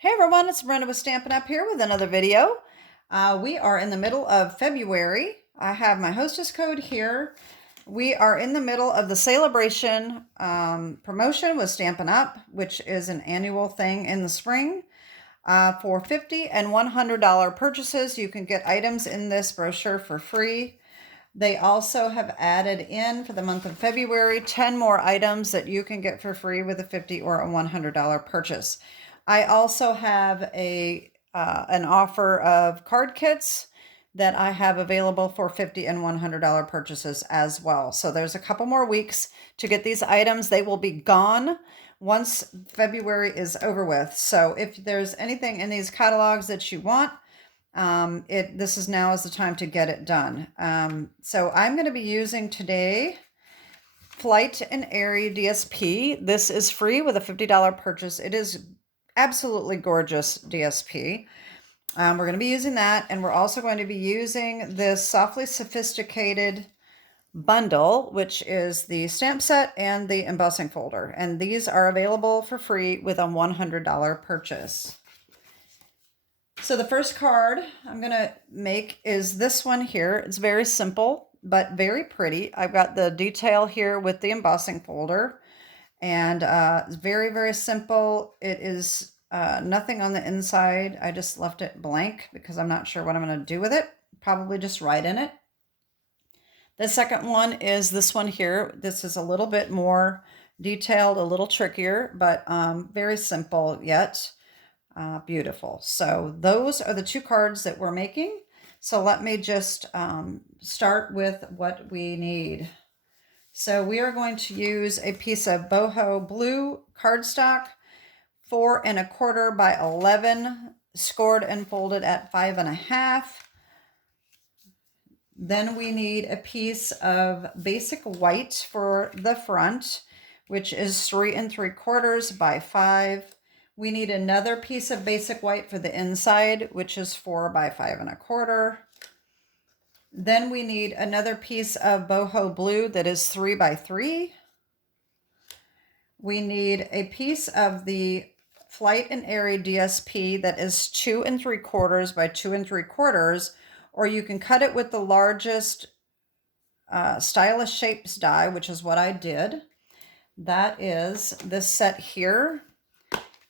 Hey everyone, it's Brenda with Stampin' Up here with another video. We are in the middle of February. I have my Hostess code here. We are in the middle of the Sale-A-Bration promotion with Stampin' Up, which is an annual thing in the spring. For $50 and $100 purchases, you can get items in this brochure for free. They also have added in for the month of February 10 more items that you can get for free with a $50 or a $100 purchase. I also have an offer of card kits that I have available for $50 and $100 purchases as well. So there's a couple more weeks to get these items. They will be gone once February is over with. So if there's anything in these catalogs that you want, this is now is the time to get it done. So I'm going to be using today Flight Airy DSP. This is free with a $50 purchase. It is absolutely gorgeous DSP. We're going to be using that, and we're also going to be using this Softly Sophisticated bundle, which is the stamp set and the embossing folder. And these are available for free with a $100 purchase. So the first card I'm going to make is this one here. It's very simple, but very pretty. I've got the detail here with the embossing folder. And it's very, very simple. It is nothing on the inside. I just left it blank because I'm not sure what I'm going to do with it. Probably just write in it. The second one is this one here. This is a little bit more detailed, a little trickier, but very simple yet beautiful. So those are the two cards that we're making. So let me just start with what we need. So we are going to use a piece of Boho Blue Cardstock, 4 1/4 by 11, scored and folded at 5 1/2. Then we need a piece of basic white for the front, which is 3 3/4 by 5. We need another piece of basic white for the inside, which is 4 by 5 1/4. Then we need another piece of Boho Blue that is 3 by 3. We need a piece of the Flight Airy DSP that is 2 3/4 by 2 3/4, or you can cut it with the largest Stylish Shapes die, which is what I did. That is this set here.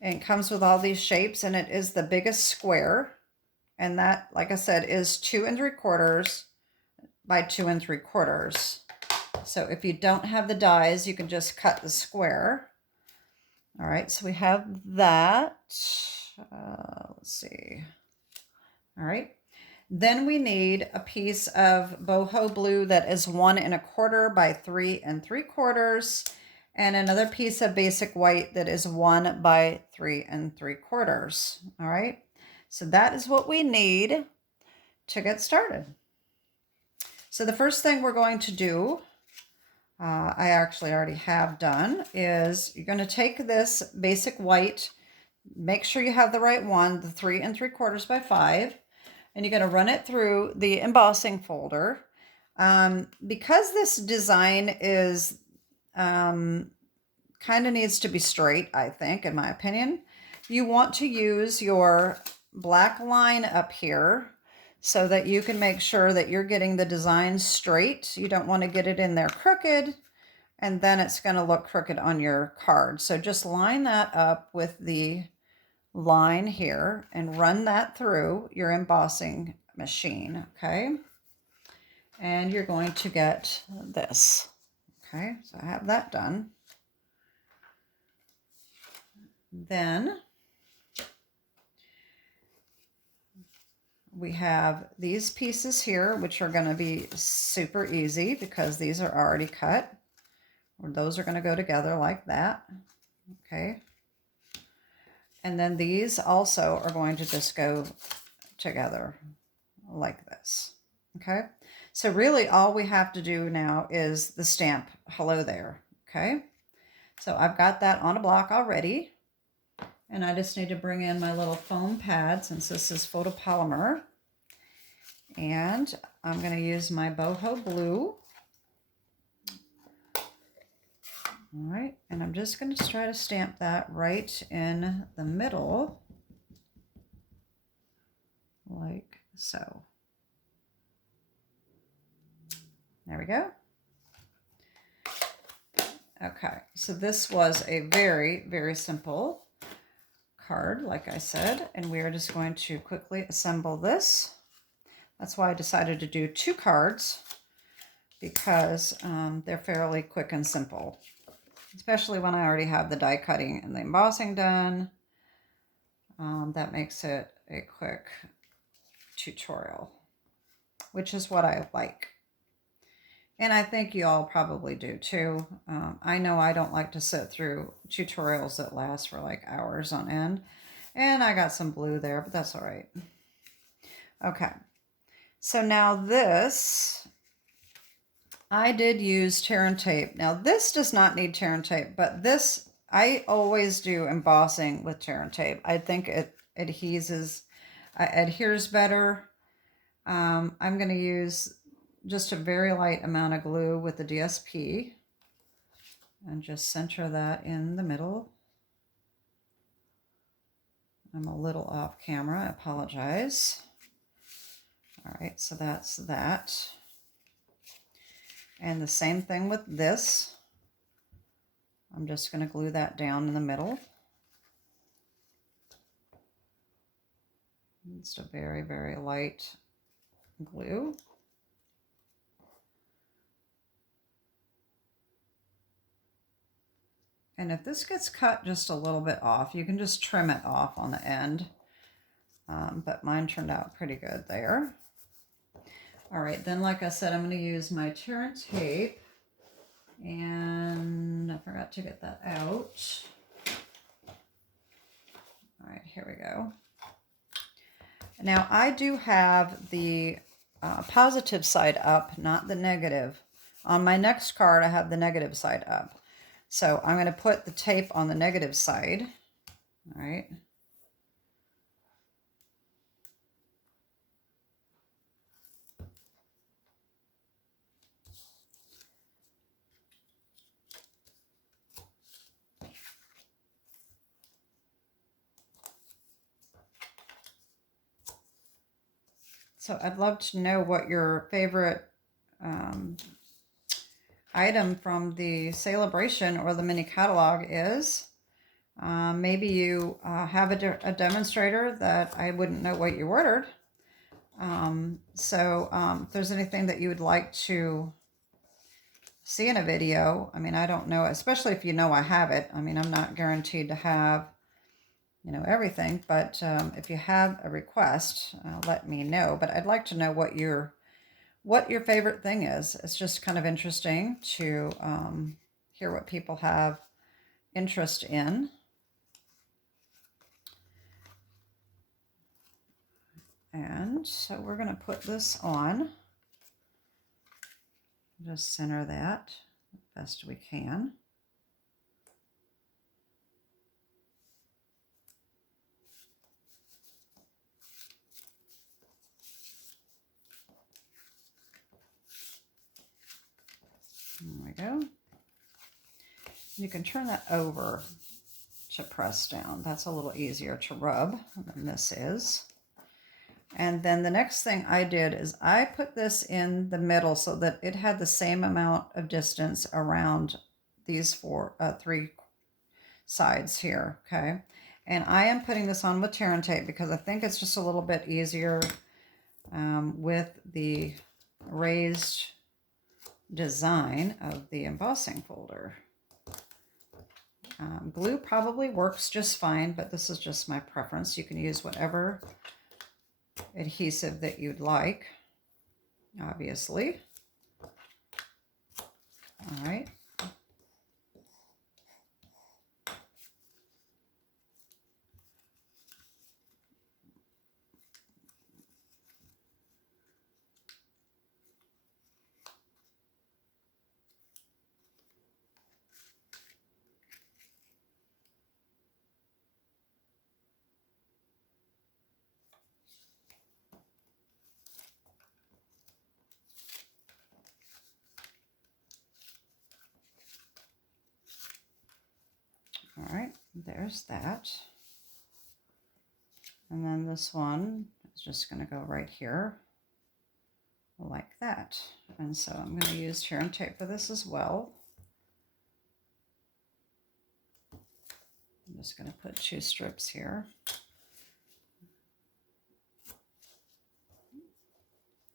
And it comes with all these shapes, and it is the biggest square. And that, like I said, is 2 3/4 by 2 3/4. So if you don't have the dies, you can just cut the square. All right, so we have that. Let's see. All right. Then we need a piece of Boho Blue that is 1 1/4 by 3 3/4. And another piece of basic white that is 1 by 3 3/4. All right, so that is what we need to get started. So the first thing we're going to do, I actually already have done, is you're going to take this basic white, make sure you have the right one, the 3 3/4 by 5, and you're going to run it through the embossing folder. Because this design is kind of needs to be straight, I think, in my opinion. You want to use your black line up here so that you can make sure that you're getting the design straight. You don't want to get it in there crooked, and then it's going to look crooked on your card. So just line that up with the line here and run that through your embossing machine, okay? And you're going to get this. Okay, so I have that done. Then we have these pieces here, which are going to be super easy because these are already cut. Or those are going to go together like that. Okay. And then these also are going to just go together like this. Okay. So really all we have to do now is the stamp, hello there. Okay. So I've got that on a block already. And I just need to bring in my little foam pad since this is photopolymer. And I'm going to use my Boho Blue. All right, and I'm just going to try to stamp that right in the middle like so. There we go. Okay, so this was a very, very simple card, like I said, and we are just going to quickly assemble this. That's why I decided to do 2 cards, because they're fairly quick and simple, especially when I already have the die cutting and the embossing done. That makes it a quick tutorial, which is what I like. And I think you all probably do too. I know I don't like to sit through tutorials that last for like hours on end. And I got some blue there, but that's all right. Okay, so now this, I did use tear and tape. Now this does not need tear and tape, but this, I always do embossing with tear and tape. I think it adheres better. I'm going to use just a very light amount of glue with the DSP and just center that in the middle. I'm a little off camera, I apologize. All right, so that's that. And the same thing with this. I'm just going to glue that down in the middle. Just a very, very light glue. And if this gets cut just a little bit off, you can just trim it off on the end. But mine turned out pretty good there. All right, then like I said, I'm going to use my tear and tape. And I forgot to get that out. All right, here we go. Now I do have the positive side up, not the negative. On my next card, I have the negative side up. So I'm going to put the tape on the negative side. All right. So I'd love to know what your favorite item from the Sale-A-Bration or the mini catalog is. Maybe you have a demonstrator that I wouldn't know what you ordered. If there's anything that you would like to see in a video, I mean, I don't know, especially if you know I have it. I mean, I'm not guaranteed to have, you know, everything, but if you have a request, let me know. But I'd like to know what your favorite thing is. It's just kind of interesting to hear what people have interest in. And so we're going to put this on. Just center that best we can. There we go. You can turn that over to press down. That's a little easier to rub than this is. And then the next thing I did is I put this in the middle so that it had the same amount of distance around these three sides here, okay? And I am putting this on with tear and tape because I think it's just a little bit easier with the raised design of the embossing folder. Glue probably works just fine, but this is just my preference. You can use whatever adhesive that you'd like, obviously. All right. All right, there's that. And then this one is just going to go right here like that. And so I'm going to use tear and tape for this as well. I'm just going to put 2 strips here.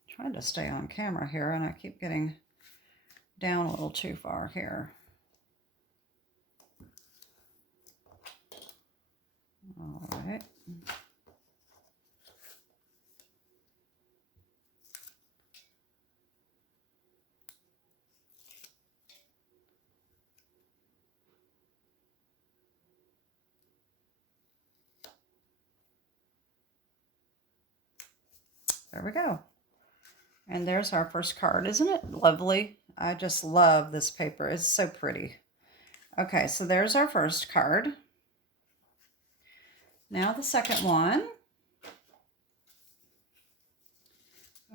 Trying to stay on camera here, and I keep getting down a little too far here. All right. There we go. And there's our first card. Isn't it lovely? I just love this paper. It's so pretty. Okay, so there's our first card. Now the second one.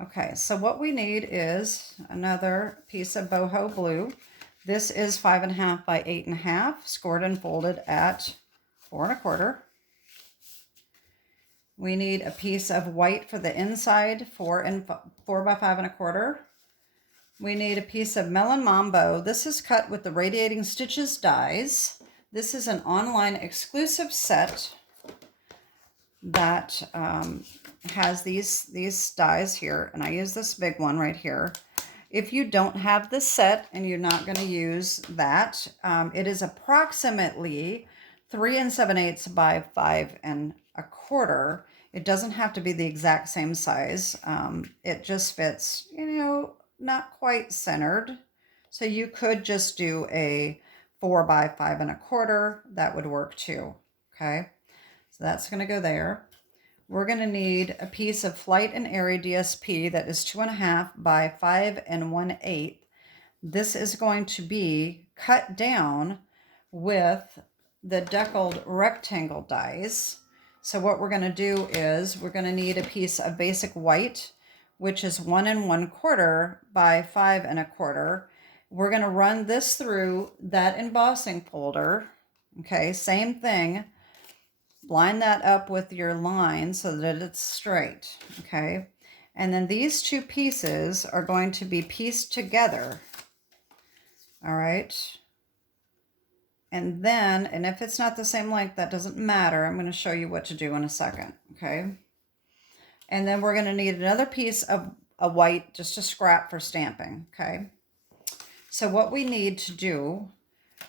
Okay, so what we need is another piece of Boho Blue. This is 5.5 by 8.5, scored and folded at 4 1/4. We need a piece of white for the inside, 4 by 5 1/4. We need a piece of Melon Mambo. This is cut with the Radiating Stitches dies. This is an online exclusive set that has these dies here, and I use this big one right here. If you don't have this set and you're not going to use that, it is approximately 3 7/8 by 5 1/4. It doesn't have to be the exact same size. It just fits, you know, not quite centered. So you could just do a 4 by 5 1/4. That would work too. Okay. So that's going to go there. We're going to need a piece of Flight Airy DSP that is 2.5 by 5 1/8. This is going to be cut down with the deckled rectangle dies. So what we're going to do is we're going to need a piece of basic white, which is 1 1/4 by 5 1/4. We're going to run this through that embossing folder. Okay, same thing. Line that up with your line so that it's straight, okay? And then these 2 pieces are going to be pieced together, all right? And then, and if it's not the same length, that doesn't matter. I'm going to show you what to do in a second, okay? And then we're going to need another piece of a white, just a scrap for stamping, okay? So what we need to do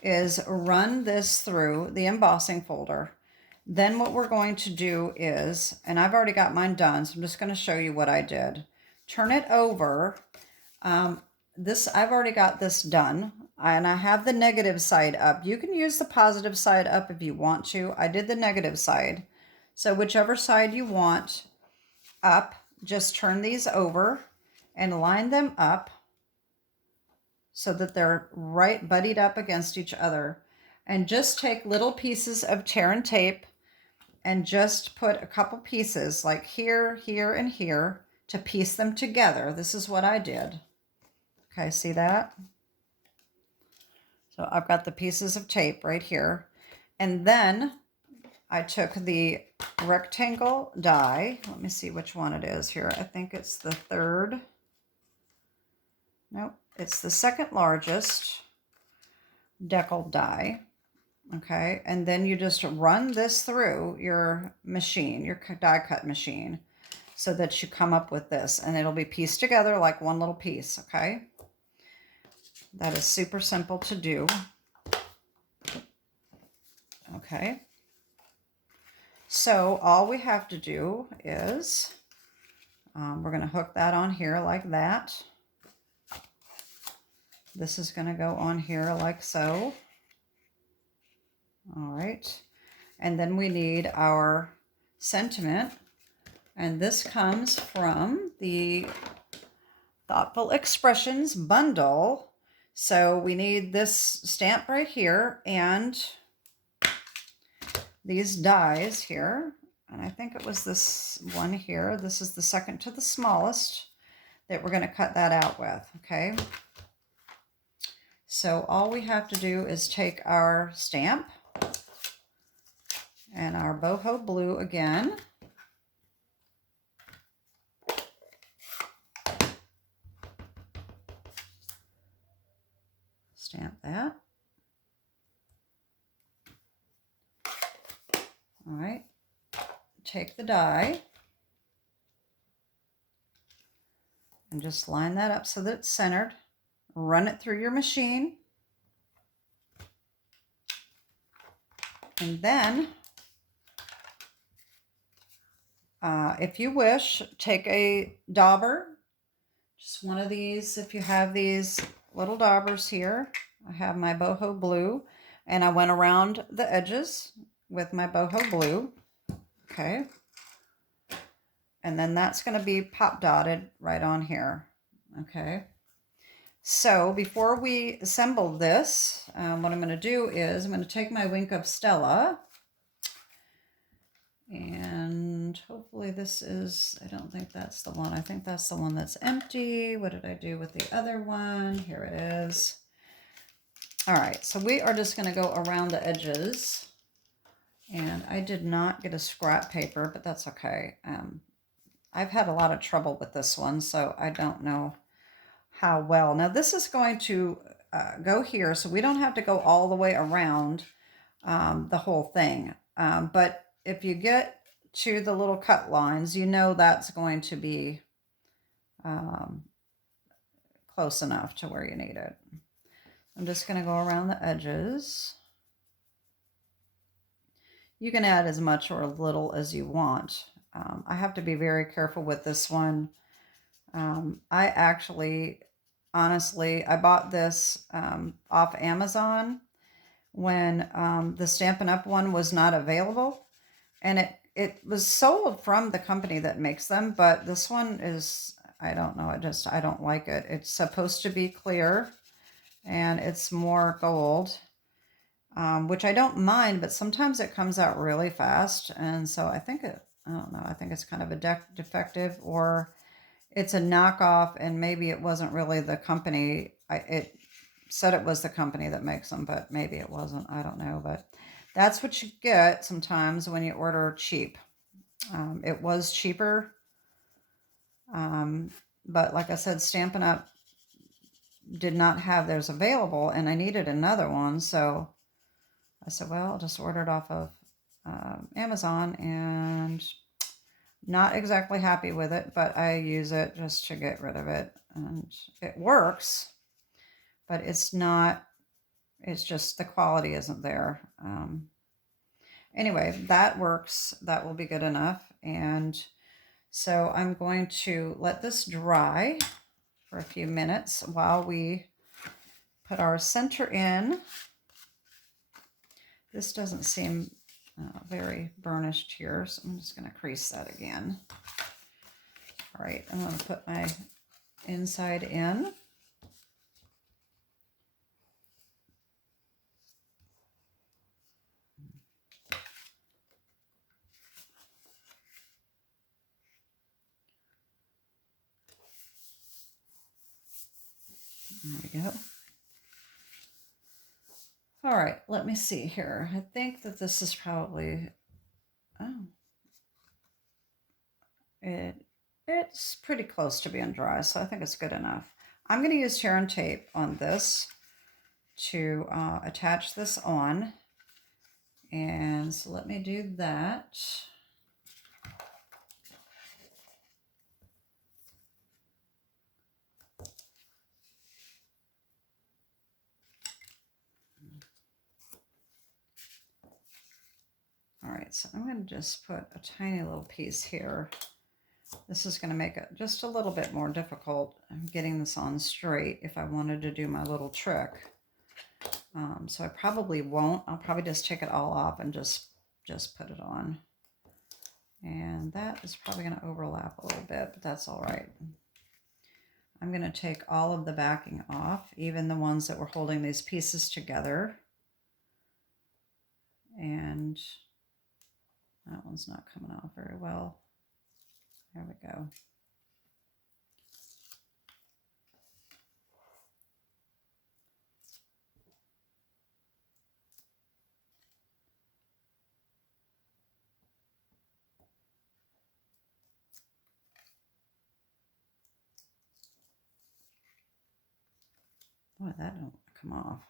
is run this through the embossing folder. Then what we're going to do is, and I've already got mine done, so I'm just going to show you what I did. Turn it over. I've already got this done, and I have the negative side up. You can use the positive side up if you want to. I did the negative side. So whichever side you want up, just turn these over and line them up so that they're right buddied up against each other. And just take little pieces of tear and tape and just put a couple pieces like here, here, and here to piece them together. This is what I did. Okay, see that? So I've got the pieces of tape right here. And then I took the rectangle die. Let me see which one it is here. I think it's the 3rd. Nope, it's the 2nd largest deckled die. Okay, and then you just run this through your machine, your die cut machine, so that you come up with this, and it'll be pieced together like one little piece, okay? That is super simple to do. Okay, so all we have to do is, we're going to hook that on here like that. This is going to go on here like so. All right, and then we need our sentiment, and this comes from the Thoughtful Expressions bundle. So we need this stamp right here and these dies here, and I think it was this one here. This is the 2nd to the smallest that we're going to cut that out with, okay? So all we have to do is take our stamp and our Boho Blue again, All right, take the die and just line that up so that it's centered. Run it through your machine. And then, if you wish, take a dauber, just one of these. If you have these little daubers here, I have my Boho Blue, and I went around the edges with my Boho Blue. Okay. And then that's going to be pop dotted right on here. Okay. So before we assemble this, what I'm going to do is I'm going to take my Wink of Stella, and hopefully this is, I don't think that's the one. I think that's the one that's empty. What did I do with the other one? Here it is. All right, so we are just going to go around the edges, and I did not get a scrap paper, but that's okay. I've had a lot of trouble with this one, so I don't know how well. Now this is going to go here, so we don't have to go all the way around the whole thing. But if you get to the little cut lines, you know that's going to be close enough to where you need it. I'm just going to go around the edges. You can add as much or as little as you want. I have to be very careful with this one. I actually, honestly, I bought this off Amazon when the Stampin' Up! One was not available. And it was sold from the company that makes them, but this one is, I don't know, I don't like it. It's supposed to be clear, and it's more gold, which I don't mind, but sometimes it comes out really fast, and so I don't know, I think it's kind of a defective, or it's a knockoff, and maybe it wasn't really the company. It said it was the company that makes them, but maybe it wasn't. I don't know, but that's what you get sometimes when you order cheap. It was cheaper, but like I said, Stampin' Up! Did not have theirs available, and I needed another one, so I said, well, I'll just order it off of Amazon, and not exactly happy with it, but I use it just to get rid of it, and it works, but it's not, it's just the quality isn't there. Anyway, that works. That will be good enough. And so I'm going to let this dry for a few minutes while we put our center in. This doesn't seem very burnished here, so I'm just going to crease that again. All right, I'm going to put my inside in. There we go. All right, let me see here. I think that this is probably, it's pretty close to being dry, so I think it's good enough. I'm going to use Tear and Tape on this to attach this on. And so let me do that. All right, so I'm going to just put a tiny little piece here. This is going to make it just a little bit more difficult getting this on straight if I wanted to do my little trick. So I probably won't. I'll probably just take it all off and just put it on. And that is probably going to overlap a little bit, but that's all right. I'm going to take all of the backing off, even the ones that were holding these pieces together. And that one's not coming off very well. There we go. Boy, that don't come off.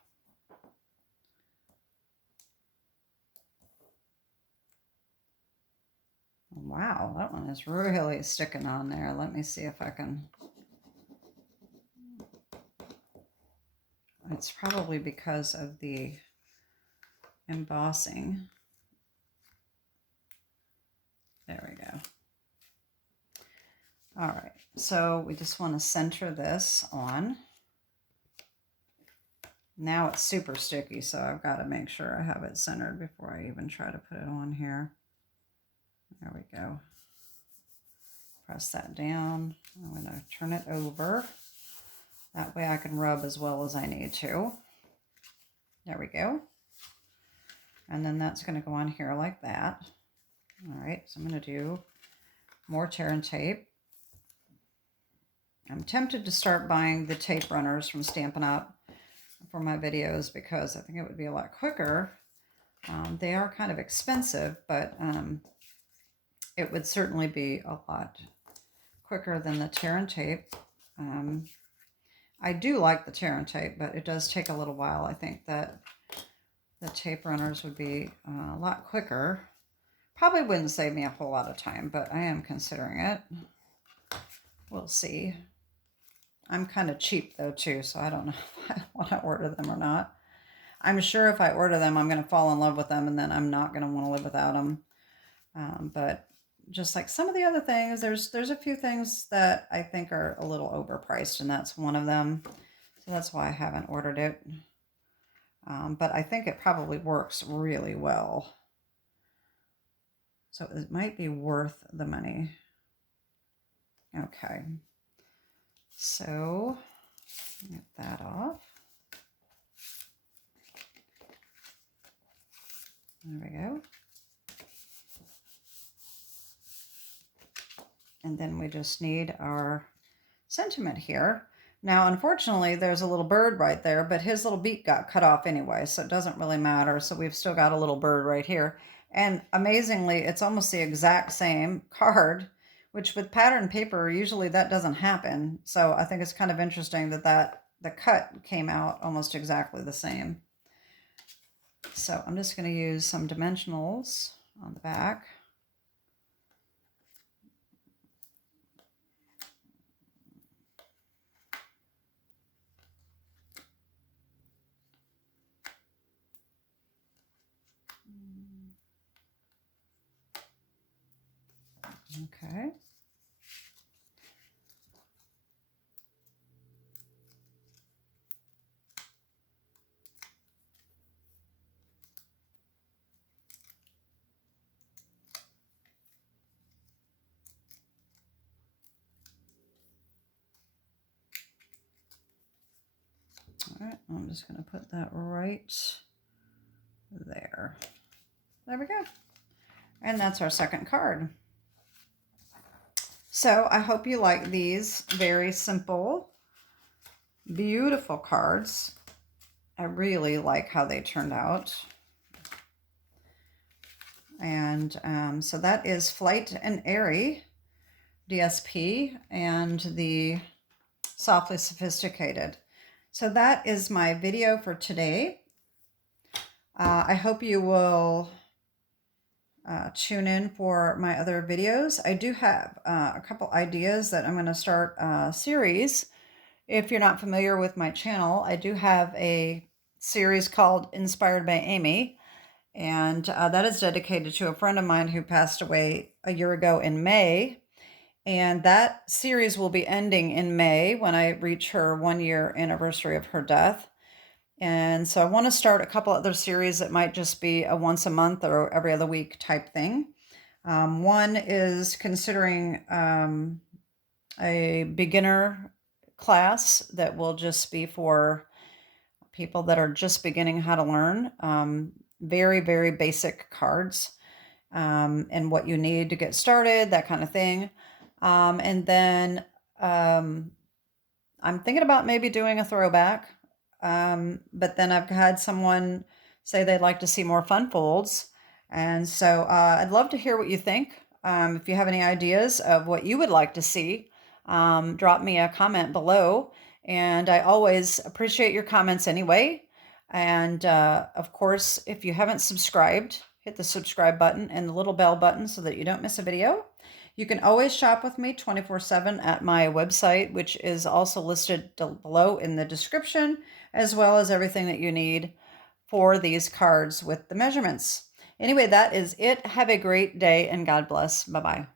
Wow, that one is really sticking on there. Let me see if I can. It's probably because of the embossing. There we go. All right, so we just want to center this on. Now it's super sticky, so I've got to make sure I have it centered before I even try to put it on here. There we go. Press that down. I'm going to turn it over. That way I can rub as well as I need to. There we go. And then that's going to go on here like that. All right, so I'm going to do more tear and tape. I'm tempted to start buying the tape runners from Stampin' Up! For my videos because I think it would be a lot quicker. They are kind of expensive, but it would certainly be a lot quicker than the tear and tape. I do like the tear and tape, but it does take a little while. I think that the tape runners would be a lot quicker. Probably wouldn't save me a whole lot of time, but I am considering it. We'll see. I'm kind of cheap though too, so I don't know if I want to order them or not. I'm sure if I order them, I'm going to fall in love with them, and then I'm not going to want to live without them. But just like some of the other things, there's a few things that I think are a little overpriced, and that's one of them. So that's why I haven't ordered it. But I think it probably works really well. So it might be worth the money. Okay. So get that off. There we go. And then we just need our sentiment here. Now, unfortunately, there's a little bird right there, but his little beak got cut off anyway, so it doesn't really matter. So we've still got a little bird right here. And amazingly, it's almost the exact same card, which with pattern paper, usually that doesn't happen. So I think it's kind of interesting that the cut came out almost exactly the same. So I'm just going to use some dimensionals on the back. Okay. All right, I'm just going to put that right there. There we go. And that's our second card. So I hope you like these very simple, beautiful cards. I really like how they turned out. And so that is Flight Airy DSP and the Softly Sophisticated. So that is my video for today. I hope you will tune in for my other videos. I do have a couple ideas that I'm going to start a series. If you're not familiar with my channel, I do have a series called Inspired by Amy, and that is dedicated to a friend of mine who passed away a year ago in May. And that series will be ending in May when I reach her 1-year anniversary of her death. And so I want to start a couple other series that might just be a once a month or every other week type thing. One is considering a beginner class that will just be for people that are just beginning how to learn. Very, very basic cards and what you need to get started, that kind of thing. And then I'm thinking about maybe doing a throwback. But then I've had someone say they'd like to see more fun folds. And so I'd love to hear what you think. If you have any ideas of what you would like to see, drop me a comment below. And I always appreciate your comments anyway. And of course, if you haven't subscribed, hit the subscribe button and the little bell button so that you don't miss a video. You can always shop with me 24/7 at my website, which is also listed below in the description, as well as everything that you need for these cards with the measurements. Anyway, that is it. Have a great day and God bless. Bye-bye.